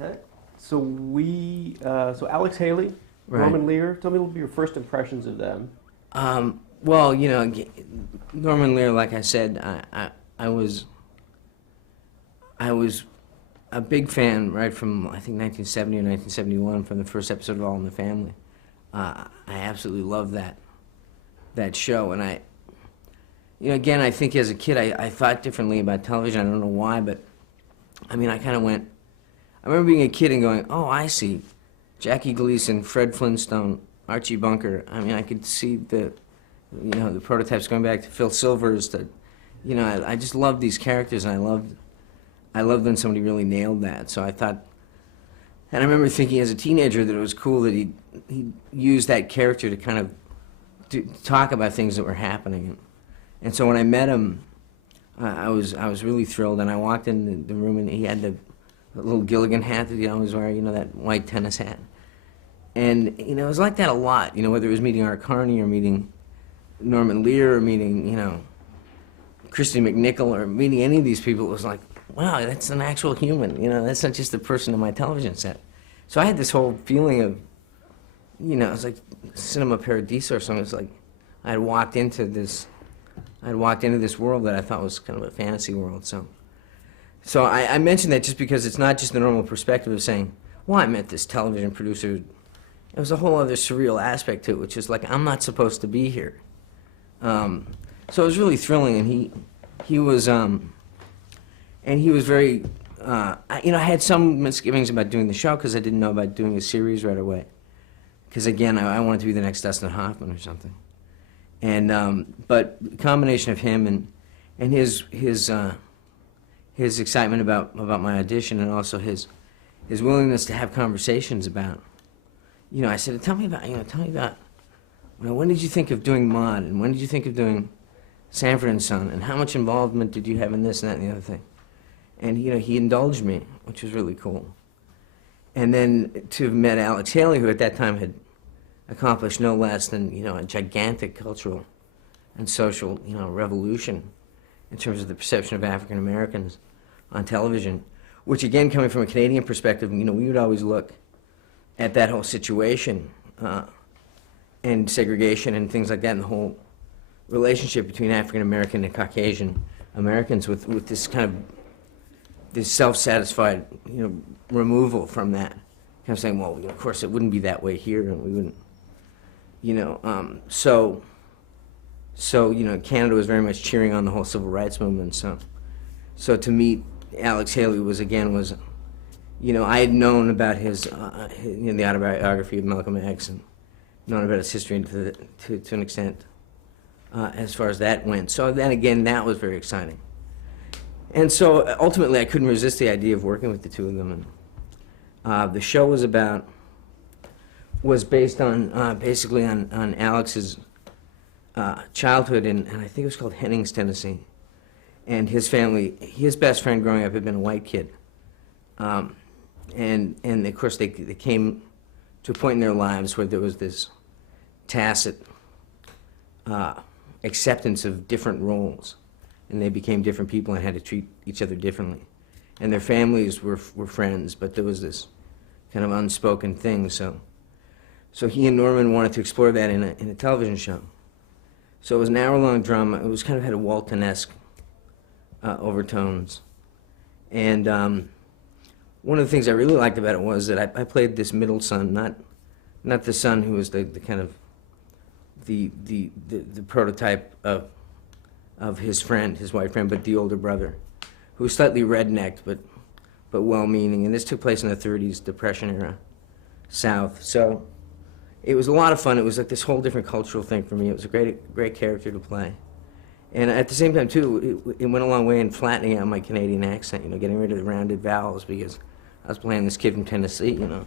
Okay. So Alex Haley, Right. Norman Lear. Tell me a little bit your first impressions of them. Well, Norman Lear, like I said, I was a big fan right from I think 1970 or 1971 from the first episode of All in the Family. I absolutely loved that show, and again, I think as a kid I thought differently about television. I don't know why, but I mean, I kind of went. I remember being a kid and going, "Oh, I see, Jackie Gleason, Fred Flintstone, Archie Bunker." I mean, I could see the prototypes going back to Phil Silvers. I just loved these characters, and I loved when somebody really nailed that. So I thought, and I remember thinking as a teenager that it was cool that he used that character to kind of talk about things that were happening. And so when I met him, I was really thrilled. And I walked in the room, and he had the little Gilligan hat that he always wear, that white tennis hat. And it was like that a lot. Whether it was meeting Art Carney or meeting Norman Lear or meeting Christy McNichol or meeting any of these people, it was like, wow, that's an actual human. That's not just a person in my television set. So I had this whole feeling of, it was like Cinema Paradiso or something. It's like I had walked into this world that I thought was kind of a fantasy world. So I mentioned that just because it's not just the normal perspective of saying, well, I met this television producer. It was a whole other surreal aspect to it, which is like, I'm not supposed to be here. So it was really thrilling, and he was very, I had some misgivings about doing the show because I didn't know about doing a series right away. Because again, I wanted to be the next Dustin Hoffman or something. And but the combination of him and his excitement about my audition, and also his willingness to have conversations about, I said, tell me about, when did you think of doing Maude, and when did you think of doing Sanford and Son, and how much involvement did you have in this and that and the other thing? And he indulged me, which was really cool. And then to have met Alex Haley, who at that time had accomplished no less than a gigantic cultural and social revolution in terms of the perception of African Americans on television, which again, coming from a Canadian perspective, we would always look at that whole situation and segregation and things like that, and the whole relationship between African American and Caucasian Americans with this kind of this self-satisfied removal from that, kind of saying, well, of course it wouldn't be that way here, and we wouldn't, so Canada was very much cheering on the whole civil rights movement. So to meet Alex Haley was I had known about his the autobiography of Malcolm X, and known about his history to an extent as far as that went. So then again, that was very exciting. And so ultimately, I couldn't resist the idea of working with the two of them. And the show was based on basically on Alex's childhood, and I think it was called Hennings, Tennessee. And his family, his best friend growing up had been a white kid. And of course, they came to a point in their lives where there was this tacit acceptance of different roles, and they became different people and had to treat each other differently. And their families were friends, but there was this kind of unspoken thing. So he and Norman wanted to explore that in a television show. So it was an hour-long drama. It was kind of had a Walton-esque overtones. And one of the things I really liked about it was that I played this middle son, not the son who was the kind of the prototype of his friend, his white friend, but the older brother, who was slightly rednecked but well-meaning. And this took place in the 30s, Depression era South. So it was a lot of fun. It was like this whole different cultural thing for me. It was a great character to play. And at the same time, too, it went a long way in flattening out my Canadian accent, getting rid of the rounded vowels, because I was playing this kid from Tennessee, doing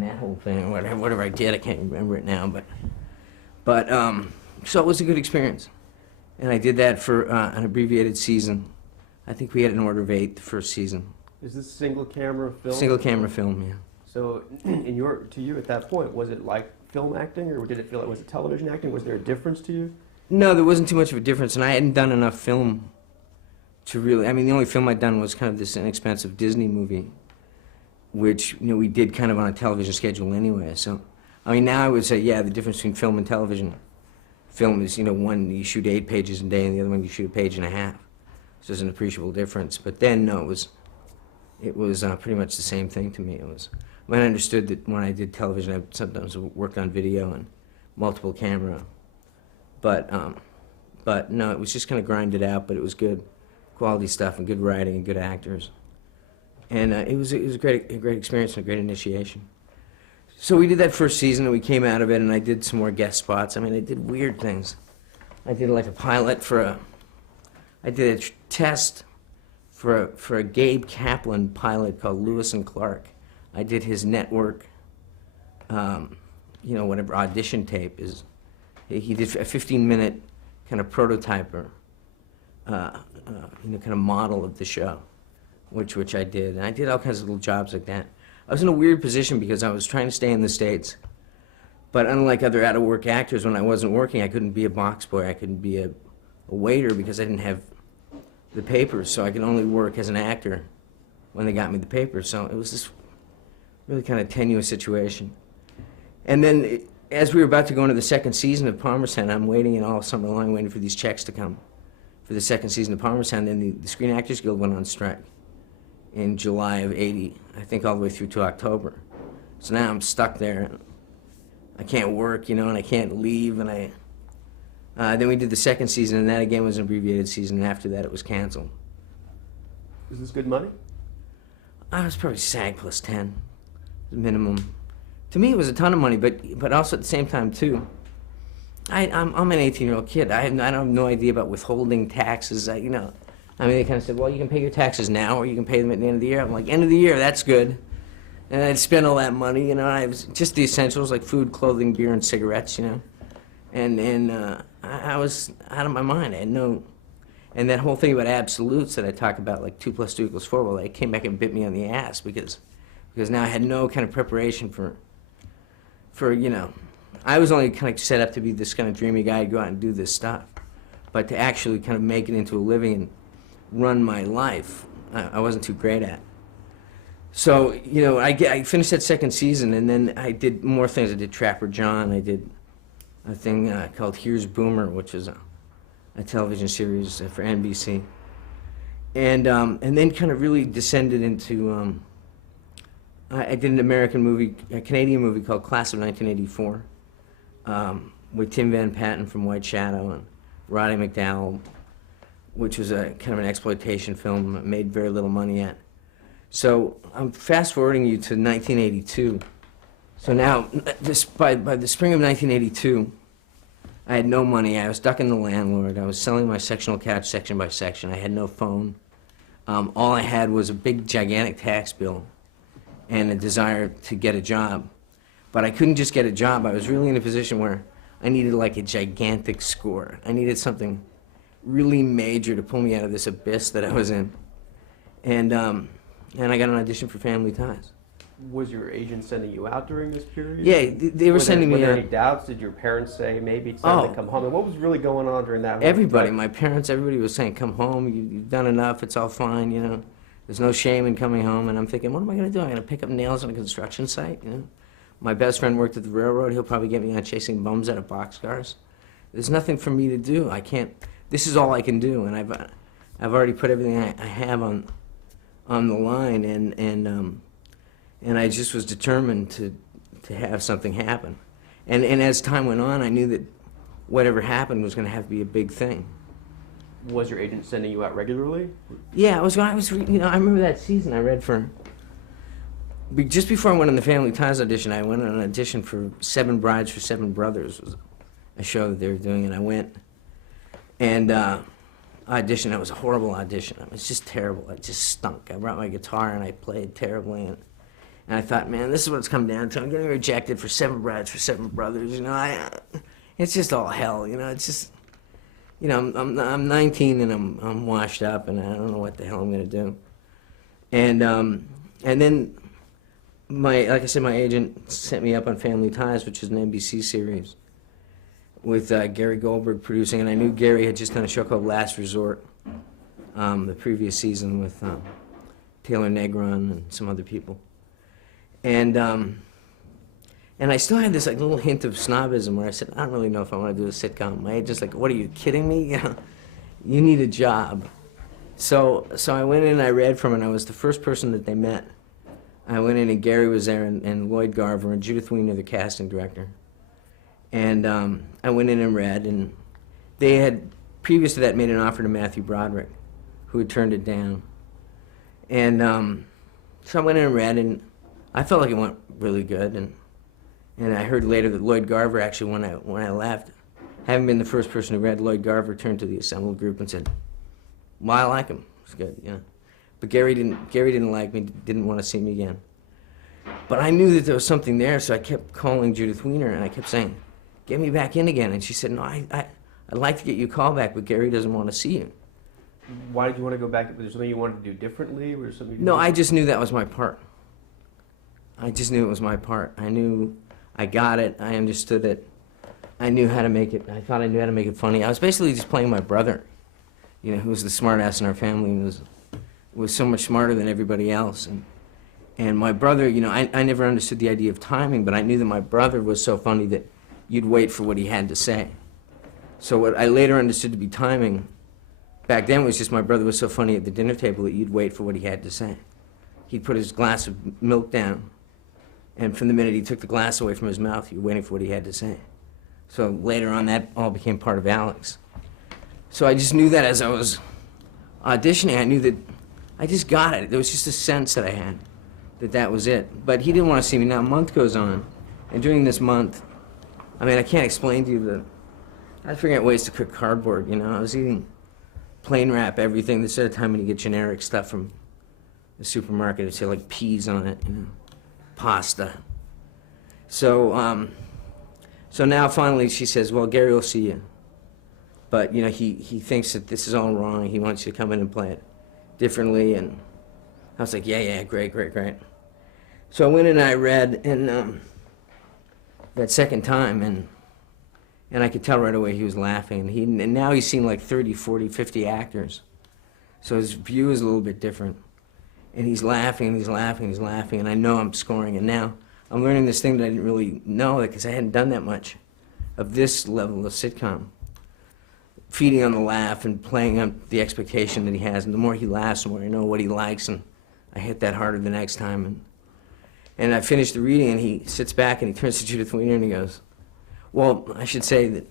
that whole thing, or whatever I did. I can't remember it now, but so it was a good experience. And I did that for an abbreviated season. I think we had an order of 8 the first season. Is this single camera film? Single camera film, yeah. So, to you at that point, was it like film acting, or did it feel like was it television acting? Was there a difference to you? No, there wasn't too much of a difference, and I hadn't done enough film to really. I mean, the only film I'd done was kind of this inexpensive Disney movie, which we did kind of on a television schedule anyway. So, I mean, now I would say, yeah, the difference between film and television. Film is, one you shoot 8 pages a day, and the other one you shoot a page and a half. So there's an appreciable difference. But then, no, it was pretty much the same thing to me. When I understood that when I did television, I sometimes worked on video and multiple camera. But no, it was just kind of grinded out, but it was good quality stuff and good writing and good actors. And it was a great experience and a great initiation. So we did that first season, and we came out of it, and I did some more guest spots. I mean, I did weird things. I did like a pilot I did a test for a Gabe Kaplan pilot called Lewis and Clark. I did his network, whatever audition tape is. He did a 15-minute kind of prototype or, kind of model of the show, which I did. And I did all kinds of little jobs like that. I was in a weird position because I was trying to stay in the States, but unlike other out-of-work actors, when I wasn't working, I couldn't be a box boy, I couldn't be a waiter because I didn't have the papers, so I could only work as an actor when they got me the papers. So it was this really kind of tenuous situation. And then, as we were about to go into the second season of Parmesan, I'm waiting in all summer long, waiting for these checks to come for the second season of Parmesan. Then the Screen Actors Guild went on strike in July of '80, I think all the way through to October. So now I'm stuck there. I can't work, and I can't leave, and then we did the second season, and that again was an abbreviated season, and after that it was canceled. Is this good money? I was probably SAG plus 10, minimum. To me, it was a ton of money, but also at the same time too. I'm an 18-year-old kid. I have no idea about withholding taxes. I mean, they kind of said, well, you can pay your taxes now, or you can pay them at the end of the year. I'm like, end of the year, that's good. And I'd spend all that money, I was just the essentials like food, clothing, beer, and cigarettes, And I was out of my mind. I had no, and that whole thing about absolutes that I talk about, like 2 + 2 = 4, well, it came back and bit me on the ass because now I had no kind of preparation for I was only kind of set up to be this kind of dreamy guy, go out and do this stuff, but to actually kind of make it into a living and run my life, I wasn't too great at. So, I finished that second season, and then I did more things. I did Trapper John. I did a thing called Here's Boomer, which is a television series for NBC. And then kind of really descended into, I did a Canadian movie called Class of 1984 with Tim Van Patten from White Shadow and Roddy McDowall, which was a kind of an exploitation film, made very little money at. So I'm fast forwarding you to 1982. So now, by the spring of 1982, I had no money. I was ducking the landlord. I was selling my sectional couch section by section. I had no phone. All I had was a big, gigantic tax bill and a desire to get a job. But I couldn't just get a job. I was really in a position where I needed like a gigantic score. I needed something really major to pull me out of this abyss that I was in. And I got an audition for Family Ties. Was your agent sending you out during this period? Yeah, they were sending me out. Were there out. any doubts? Did your parents say maybe it's time to come home? And what was really going on during that? Everybody, my parents, everybody was saying, come home, you've done enough, it's all fine, There's no shame in coming home. And I'm thinking, what am I going to do? I'm going to pick up nails on a construction site, My best friend worked at the railroad. He'll probably get me on chasing bums out of boxcars. There's nothing for me to do. I can't, this is all I can do. And I've already put everything I have on the line, and I just was determined to have something happen. And as time went on, I knew that whatever happened was going to have to be a big thing. Was your agent sending you out regularly? Yeah, I remember that season I read for, just before I went on the Family Ties audition, I went on an audition for 7 Brides for 7 Brothers, was a show that they were doing, and I went and auditioned. It was a horrible audition. It was just terrible. It just stunk. I brought my guitar and I played terribly, and I thought, man, this is what it's come down to. I'm getting rejected for 7 Brides for 7 Brothers. It's just all hell. It's just, I'm 19 and I'm washed up, and I don't know what the hell I'm gonna do. And then like I said, my agent sent me up on Family Ties, which is an NBC series with Gary Goldberg producing, and I knew Gary had just done a show called Last Resort the previous season with Taylor Negron and some other people. And I still had this like little hint of snobism where I said, I don't really know if I want to do a sitcom. My agent's like, what are you kidding me? You know, you need a job. So I went in and I read from it, and I was the first person that they met. I went in and Gary was there and Lloyd Garver and Judith Weiner, the casting director. And I went in and read, and they had, previous to that, made an offer to Matthew Broderick, who had turned it down. And so I went in and read, and I felt like it went really good. And I heard later that Lloyd Garver, actually, when I left, having been the first person who read, Lloyd Garver turned to the assembled group and said, well, I like him. It's good, you know. But Gary didn't like me, didn't want to see me again. But I knew that there was something there, so I kept calling Judith Weiner, and I kept saying, get me back in again. And she said, no, I'd like to get you a call back, but Gary doesn't want to see you. Why did you want to go back? Was there something you wanted to do differently? Was there something No, I just knew that was my part. I just knew it was my part. I knew I got it. I understood it. I knew how to make it. I thought I knew how to make it funny. I was basically just playing my brother, you know, who was the smart ass in our family and was so much smarter than everybody else. And my brother, you know, I never understood the idea of timing, but I knew that my brother was so funny that you'd wait for what he had to say. So what I later understood to be timing back then was just my brother was so funny at the dinner table that you'd wait for what he had to say. He'd put his glass of milk down, and from the minute he took the glass away from his mouth, you were waiting for what he had to say. So later on, that all became part of Alex. So I just knew that as I was auditioning, I knew that I just got it. There was just a sense that I had that that was it. But he didn't want to see me. Now, a month goes on, and during this month, I mean, I can't explain to you that I was figuring out ways to cook cardboard, you know. I was eating plain wrap, everything. Instead of time when you get generic stuff from the supermarket, it'd say like peas on it, you know, pasta. So, so now finally she says, well, Gary will see you. But, you know, he thinks that this is all wrong. He wants you to come in and play it differently. And I was like, yeah, great. So I went in and I read, and that second time, and I could tell right away he was laughing. And now he's seen like 30, 40, 50 actors. So his view is a little bit different. And he's laughing, and I know I'm scoring. And now I'm learning this thing that I didn't really know, because I hadn't done that much of this level of sitcom. Feeding on the laugh and playing up the expectation that he has. And the more he laughs, the more I know what he likes, and I hit that harder the next time. And I finished the reading, and he sits back, and he turns to Judith Weiner, and he goes, well, I should say that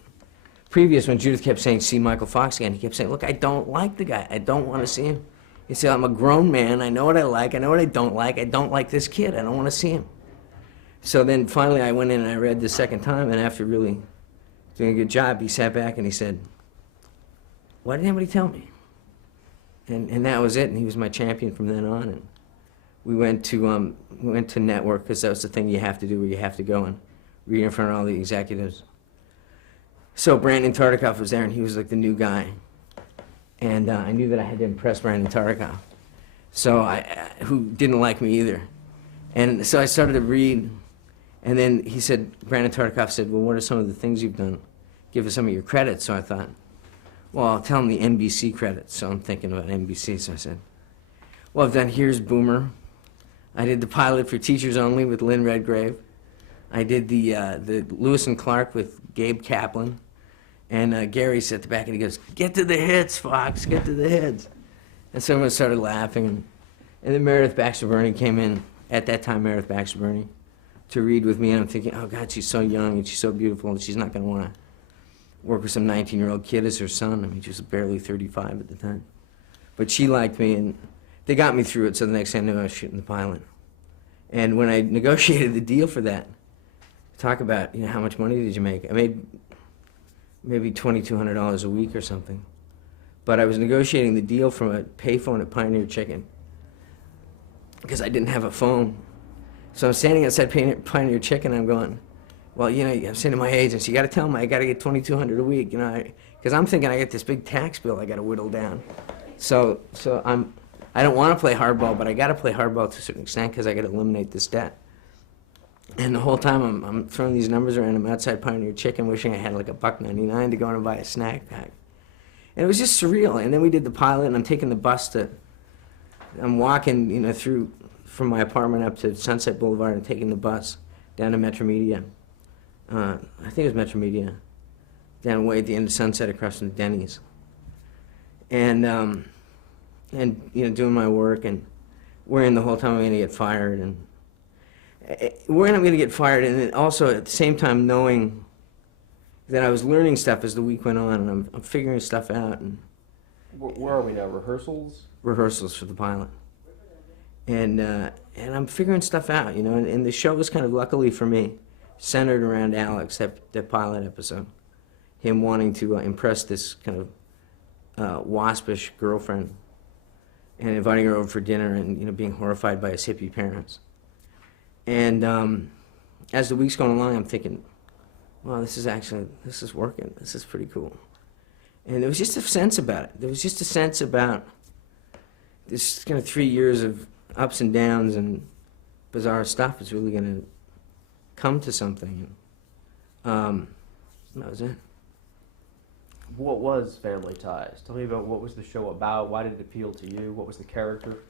previous, when Judith kept saying, see Michael Fox again, he kept saying, look, I don't like the guy. I don't want to see him. He said, I'm a grown man. I know what I like. I know what I don't like. I don't like this kid. I don't want to see him. So then finally I went in and I read the second time, and after really doing a good job, he sat back and he said, why didn't anybody tell me? And that was it, and he was my champion from then on. And we went to network, because that was the thing you have to do, where you have to go and read in front of all the executives. So Brandon Tartikoff was there, and he was like the new guy. And I knew that I had to impress Brandon Tartikoff, so who didn't like me either. And so I started to read, and then he said, Brandon Tartikoff said, well, what are some of the things you've done? Give us some of your credits. So I thought, well, I'll tell him the NBC credits. So I'm thinking about NBC. So I said, well, I've done Here's Boomer. I did the pilot for Teachers Only with Lynn Redgrave. I did the Lewis and Clark with Gabe Kaplan. And Gary sat at the back and he goes, get to the hits, Fox, get to the hits. And someone started laughing. And then Meredith Baxter Birney came in, at that time Meredith Baxter Birney, to read with me. And I'm thinking, oh God, she's so young and she's so beautiful, and she's not going to want to work with some 19-year-old kid as her son. I mean, she was barely 35 at the time. But she liked me, and they got me through it, so the next thing I knew I was shooting the pilot. And when I negotiated the deal for that, talk about, you know, how much money did you make? I made maybe $2,200 a week or something. But I was negotiating the deal from a payphone at Pioneer Chicken, because I didn't have a phone. So I'm standing outside Pioneer Chicken, and I'm going, well, you know, I'm saying to my agents, you got to tell them I got to get $2,200 a week, you know, because I'm thinking I got this big tax bill I got to whittle down. So I don't want to play hardball, but I got to play hardball to a certain extent, because I got to eliminate this debt. And the whole time I'm throwing these numbers around. I'm outside Pioneer Chicken, wishing I had like $1.99 to go in and buy a snack pack. And it was just surreal. And then we did the pilot, and I'm taking the bus I'm walking, you know, through from my apartment up to Sunset Boulevard and taking the bus down to Metro Media. I think it was Metro Media, down way at the end of Sunset across from the Denny's. And you know, doing my work and worrying the whole time I'm going to get fired, and worrying I'm going to get fired, and then also at the same time knowing that I was learning stuff as the week went on, and I'm figuring stuff out, and Where are we now? Rehearsals? rehearsals for the pilot. And I'm figuring stuff out, you know, and the show was kind of, luckily for me, centered around Alex, that pilot episode. Him wanting to impress this kind of waspish girlfriend and inviting her over for dinner, and, you know, being horrified by his hippie parents. And as the week's going along, I'm thinking, wow, this is working. This is pretty cool. And there was just a sense about it. There was just a sense about this kind of 3 years of ups and downs and bizarre stuff is really going to come to something. And that was it. What was Family Ties? Tell me about what was the show about? Why did it appeal to you? What was the character?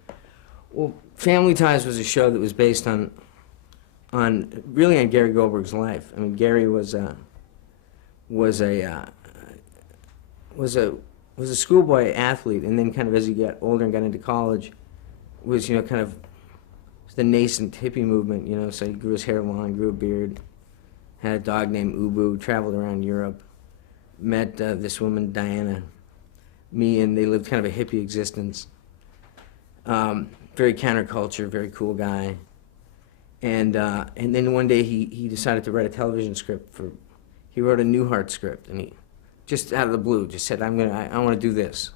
Well, Family Ties was a show that was based on really on Gary Goldberg's life. I mean, Gary was a schoolboy athlete, and then kind of as he got older and got into college, was, you know, kind of the nascent hippie movement, you know. So he grew his hair long, grew a beard, had a dog named Ubu, traveled around Europe, met this woman Diana, and they lived kind of a hippie existence. Very counterculture, very cool guy. And then one day he decided to write a television script he wrote a Newhart script, and he just out of the blue just said, I want to do this.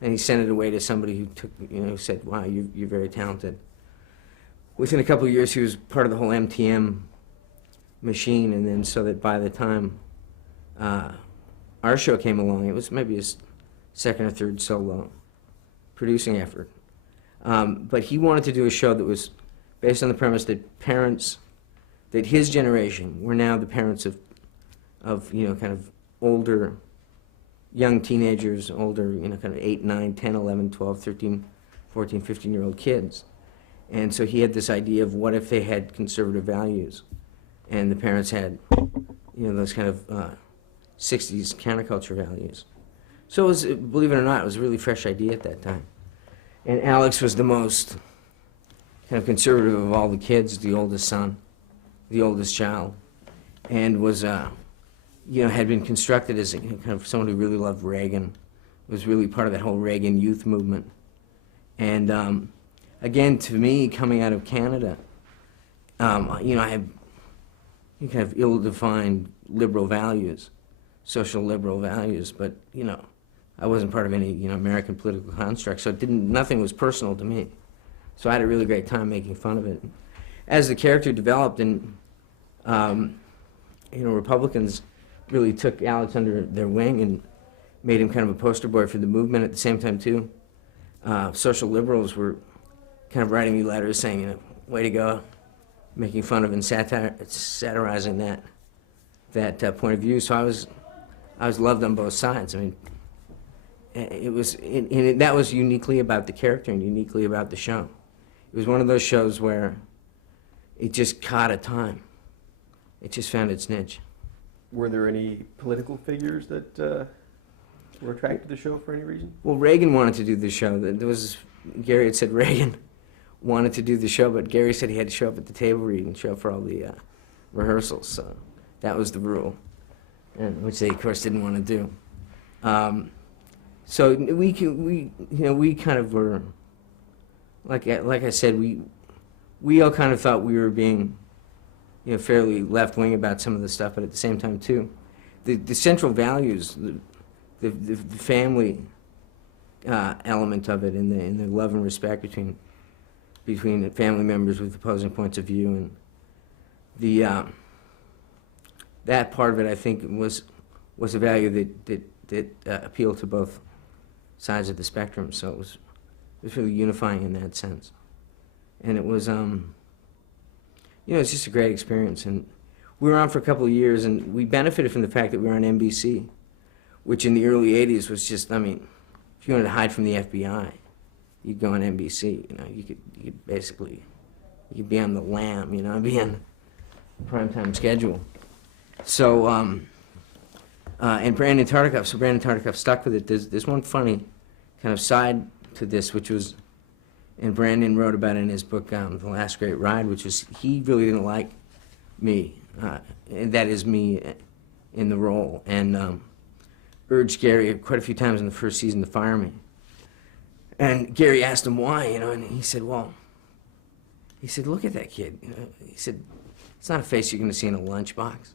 And he sent it away to somebody who said, wow, you're very talented. Within a couple of years, he was part of the whole MTM machine, and then so that by the time our show came along, it was maybe his second or third solo producing effort. But he wanted to do a show that was based on the premise that his generation were now the parents of you know, kind of older, young teenagers, older, you know, kind of 8, 9, 10, 11, 12, 13, 14, 15-year-old kids. And so he had this idea of what if they had conservative values and the parents had, you know, those kind of 60s counterculture values. So it was, believe it or not, it was a really fresh idea at that time. And Alex was the most kind of conservative of all the kids, the oldest son, the oldest child, and was, you know, had been constructed as kind of someone who really loved Reagan, was really part of that whole Reagan youth movement. And again, to me, coming out of Canada, you know, I had kind of ill-defined liberal values, social liberal values, but, you know, I wasn't part of any, you know, American political construct, so nothing was personal to me. So I had a really great time making fun of it. As the character developed, and you know, Republicans really took Alex under their wing and made him kind of a poster boy for the movement at the same time too. Social liberals were kind of writing me letters saying, you know, way to go, making fun of and satirizing that point of view. So I was loved on both sides. I mean, that was uniquely about the character and uniquely about the show. It was one of those shows where it just caught a time. It just found its niche. Were there any political figures that were attracted to the show for any reason? Well, Reagan wanted to do the show. Gary had said Reagan wanted to do the show, but Gary said he had to show up at the table read and show up for all the rehearsals. So that was the rule, and which they, of course, didn't want to do. So we kind of were, like I said, we all kind of thought we were being, you know, fairly left-wing about some of the stuff, but at the same time too, the central values, the family element of it, and the love and respect between family members with opposing points of view, and the that part of it, I think, was a value that appealed to both sides of the spectrum. So it was really unifying in that sense, and it was you know, it's just a great experience. And we were on for a couple of years, and we benefited from the fact that we were on NBC, which in the early '80s was just, I mean, if you wanted to hide from the FBI, you'd go on NBC. You know, you could basically you'd be on the Lamb, you know, I'd be on primetime schedule. So, and Brandon Tartikoff stuck with it. There's one funny kind of side to this, which was, and Brandon wrote about it in his book, The Last Great Ride, which was he really didn't like me, and that is me in the role, and urged Gary quite a few times in the first season to fire me. And Gary asked him why, you know, and he said, well, he said, look at that kid. You know, he said, it's not a face you're going to see in a lunchbox.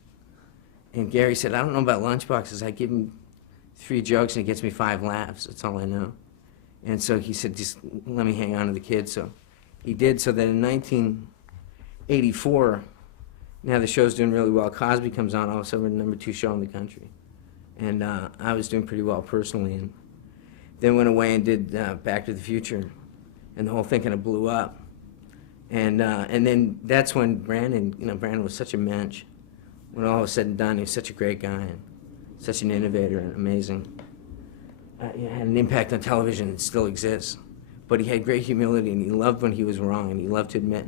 And Gary said, I don't know about lunchboxes. I give him 3 jokes and he gets me 5 laughs. That's all I know. And so he said, just let me hang on to the kid. So he did. So then in 1984, now the show's doing really well. Cosby comes on, all of a sudden we're the #2 show in the country. And I was doing pretty well personally. And then went away and did Back to the Future. And the whole thing kind of blew up. And then that's when Brandon, you know, Brandon was such a mensch. When all was said and done, he was such a great guy and such an innovator and amazing. He had an impact on television that still exists. But he had great humility, and he loved when he was wrong, and he loved to admit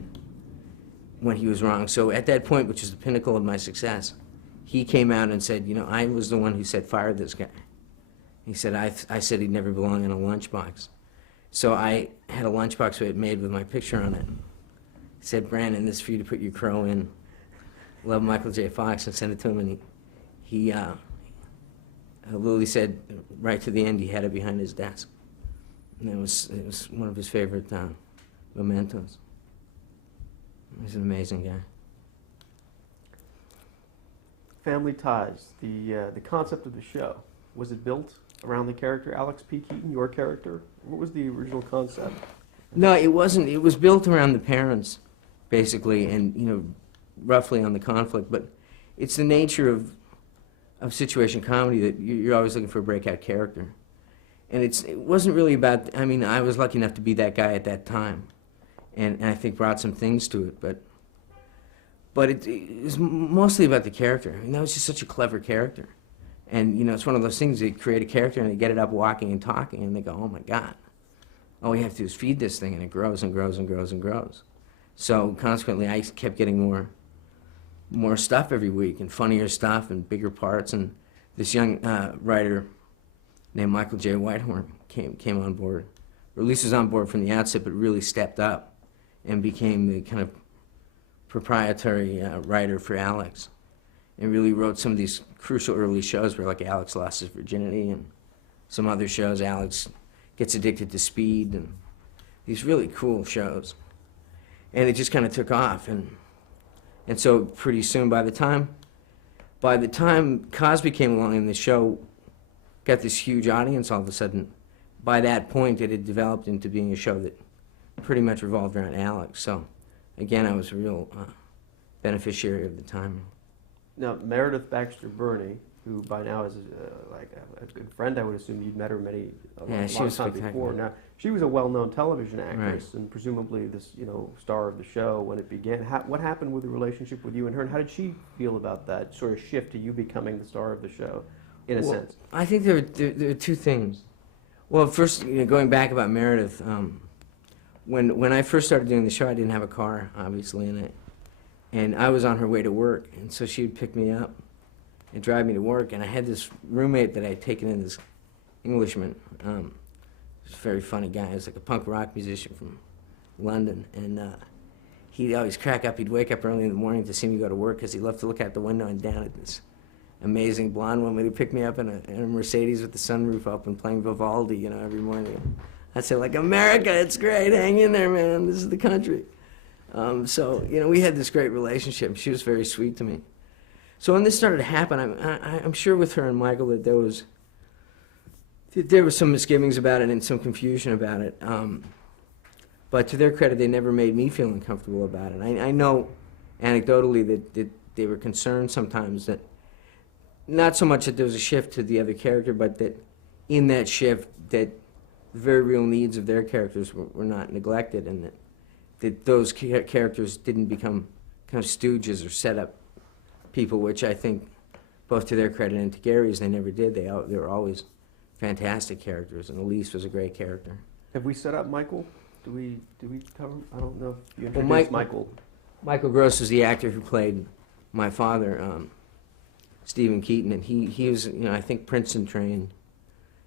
when he was wrong. So at that point, which is the pinnacle of my success, he came out and said, you know, I was the one who said, fire this guy. He said, I said he'd never belong in a lunchbox. So I had a lunchbox made with my picture on it. He said, Brandon, this is for you to put your crow in. Love, Michael J. Fox, and sent it to him, and he literally said right to the end he had it behind his desk. And it was one of his favorite mementos. He's an amazing guy. Family Ties, the concept of the show, was it built around the character Alex P. Keaton, your character? What was the original concept? No, it wasn't. It was built around the parents, basically, and, you know, roughly on the conflict, but it's the nature of situation comedy that you're always looking for a breakout character. And it wasn't really about, I mean, I was lucky enough to be that guy at that time, and I think brought some things to it, but it was mostly about the character. I mean, that was just such a clever character. And, you know, it's one of those things, they create a character and they get it up walking and talking, and they go, oh my God, all we have to do is feed this thing, and it grows and grows and grows and grows. So consequently, I kept getting more stuff every week, and funnier stuff, and bigger parts. And this young writer named Michael J. Whitehorn came on board. Or at least was on board from the outset, but really stepped up and became the kind of proprietary writer for Alex, and really wrote some of these crucial early shows where, like, Alex lost his virginity, and some other shows, Alex gets addicted to speed, and these really cool shows. And it just kind of took off, and so pretty soon, by the time Cosby came along and the show got this huge audience all of a sudden, by that point it had developed into being a show that pretty much revolved around Alex. So again, I was a real beneficiary of the timing. Now, Meredith Baxter Birney, who by now is like a good friend, I would assume you'd met her a long time before. Now, she was a well-known television actress, right, and presumably this, you know, star of the show when it began. What happened with the relationship with you and her, and how did she feel about that sort of shift to you becoming the star of the show, in a sense? I think there were 2 things. Well, first, you know, going back about Meredith, when I first started doing the show, I didn't have a car, obviously, and I was on her way to work, and so she would pick me up and drive me to work, and I had this roommate that I had taken in, this Englishman. He was a very funny guy. He was like a punk rock musician from London, and he'd always crack up. He'd wake up early in the morning to see me go to work because he loved to look out the window and down at this amazing blonde woman who picked me up in a Mercedes with the sunroof open, playing Vivaldi, you know, every morning. I'd say, like, America, it's great. Hang in there, man. This is the country. So, you know, we had this great relationship. She was very sweet to me. So when this started to happen, I'm sure with her and Michael that there was some misgivings about it and some confusion about it. But to their credit, they never made me feel uncomfortable about it. I know anecdotally that they were concerned sometimes that, not so much that there was a shift to the other character, but that in that shift, that the very real needs of their characters were not neglected, and that those characters didn't become kind of stooges or set-up people, which I think, both to their credit and to Gary's, they never did. They were always fantastic characters, and Elise was a great character. Have we set up Michael do we cover? I don't know if you introduced Michael. Michael Gross is the actor who played my father, Stephen Keaton, and he was, I think, Princeton trained.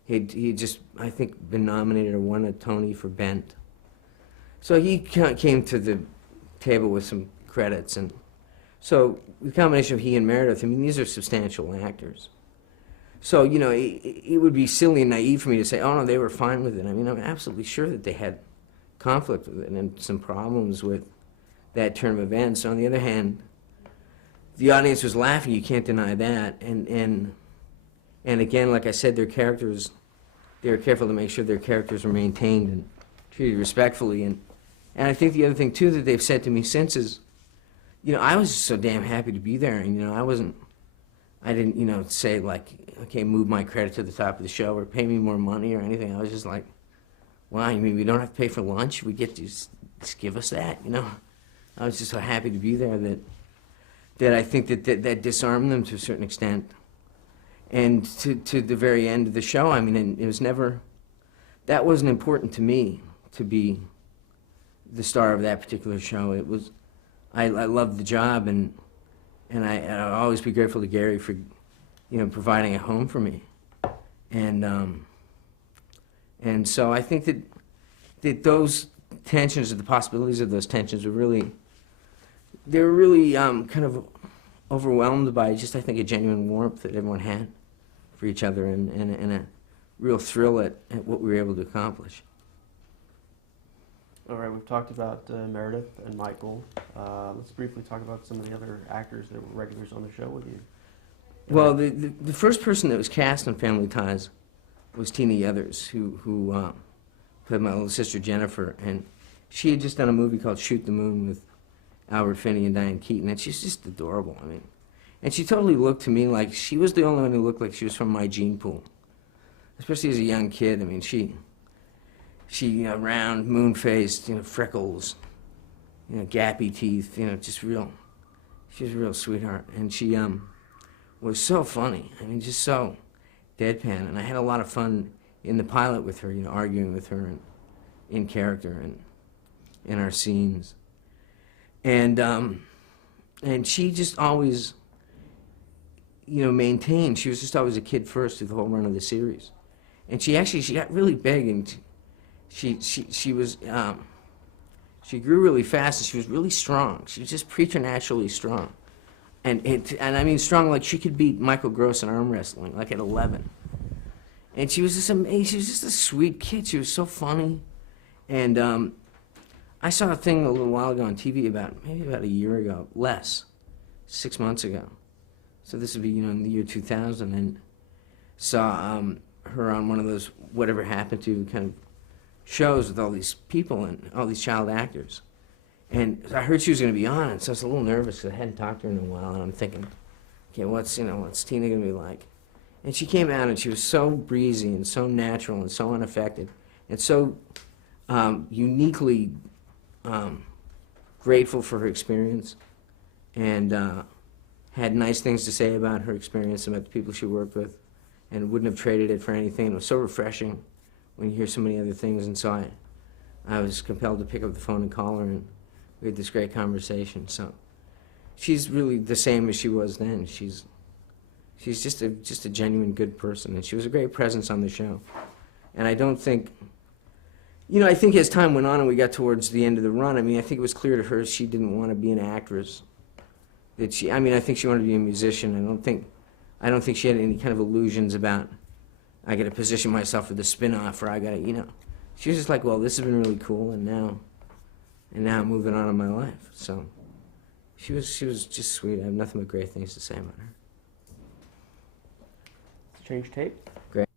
He just, I think, been nominated or won a Tony for Bent. So he came to the table with some credits, and so the combination of he and Meredith, I mean, these are substantial actors. So, it would be silly and naive for me to say, oh no, they were fine with it. I mean, I'm absolutely sure that they had conflict with it and some problems with that turn of events. On the other hand, the audience was laughing, you can't deny that. And again, like I said, they were careful to make sure their characters were maintained and treated respectfully. And I think the other thing, too, that they've said to me since is, I was just so damn happy to be there. And, I didn't, say, like, okay, move my credit to the top of the show or pay me more money or anything. I was just like, wow, you mean we don't have to pay for lunch? We get to just give us that, I was just so happy to be there that I think that disarmed them to a certain extent. And to the very end of the show, I mean, it was never, that wasn't important to me to be the star of that particular show. It was, I loved the job, and I'll always be grateful to Gary for, providing a home for me. And so I think that those tensions, or the possibilities of those tensions, were really, they were really kind of overwhelmed by just, I think, a genuine warmth that everyone had for each other, and a real thrill at what we were able to accomplish. All right, we've talked about Meredith and Michael. Let's briefly talk about some of the other actors that were regulars on the show with you. Well, the first person that was cast on Family Ties was Tina Yothers, who played my little sister Jennifer, and she had just done a movie called Shoot the Moon with Albert Finney and Diane Keaton, and she's just adorable. I mean, and she totally looked to me like she was the only one who looked like she was from my gene pool, especially as a young kid. I mean, she round, moon-faced, freckles, gappy teeth, just real. She was a real sweetheart, and she was so funny. I mean, just so deadpan, and I had a lot of fun in the pilot with her, arguing with her and in character and in our scenes. And she just always, maintained. She was just always a kid first through the whole run of the series. And she got really big, and she grew really fast, and she was really strong. She was just preternaturally strong. And I mean strong, like she could beat Michael Gross in arm wrestling, like at 11. And she was just amazing. She was just a sweet kid. She was so funny. And I saw a thing a little while ago on TV maybe about a year ago, 6 months ago. So this would be, in the year 2000, and saw her on one of those Whatever Happened To kind of shows with all these people and all these child actors. And I heard she was going to be on it, so I was a little nervous because I hadn't talked to her in a while, and I'm thinking, okay, what's Tina going to be like? And she came out, and she was so breezy and so natural and so unaffected and so uniquely grateful for her experience, and had nice things to say about her experience, about the people she worked with, and wouldn't have traded it for anything. It was so refreshing when you hear so many other things, and so I was compelled to pick up the phone and call her, and we had this great conversation. So she's really the same as she was then. She's just a genuine good person, and she was a great presence on the show. And I don't think, I think as time went on and we got towards the end of the run, I think it was clear to her she didn't want to be an actress. I think she wanted to be a musician. I don't think she had any kind of illusions about, I got to position myself for the spin-off, or I got to, She was just like, well, this has been really cool, and now I'm moving on in my life. So she was just sweet. I have nothing but great things to say about her. Change tape. Great.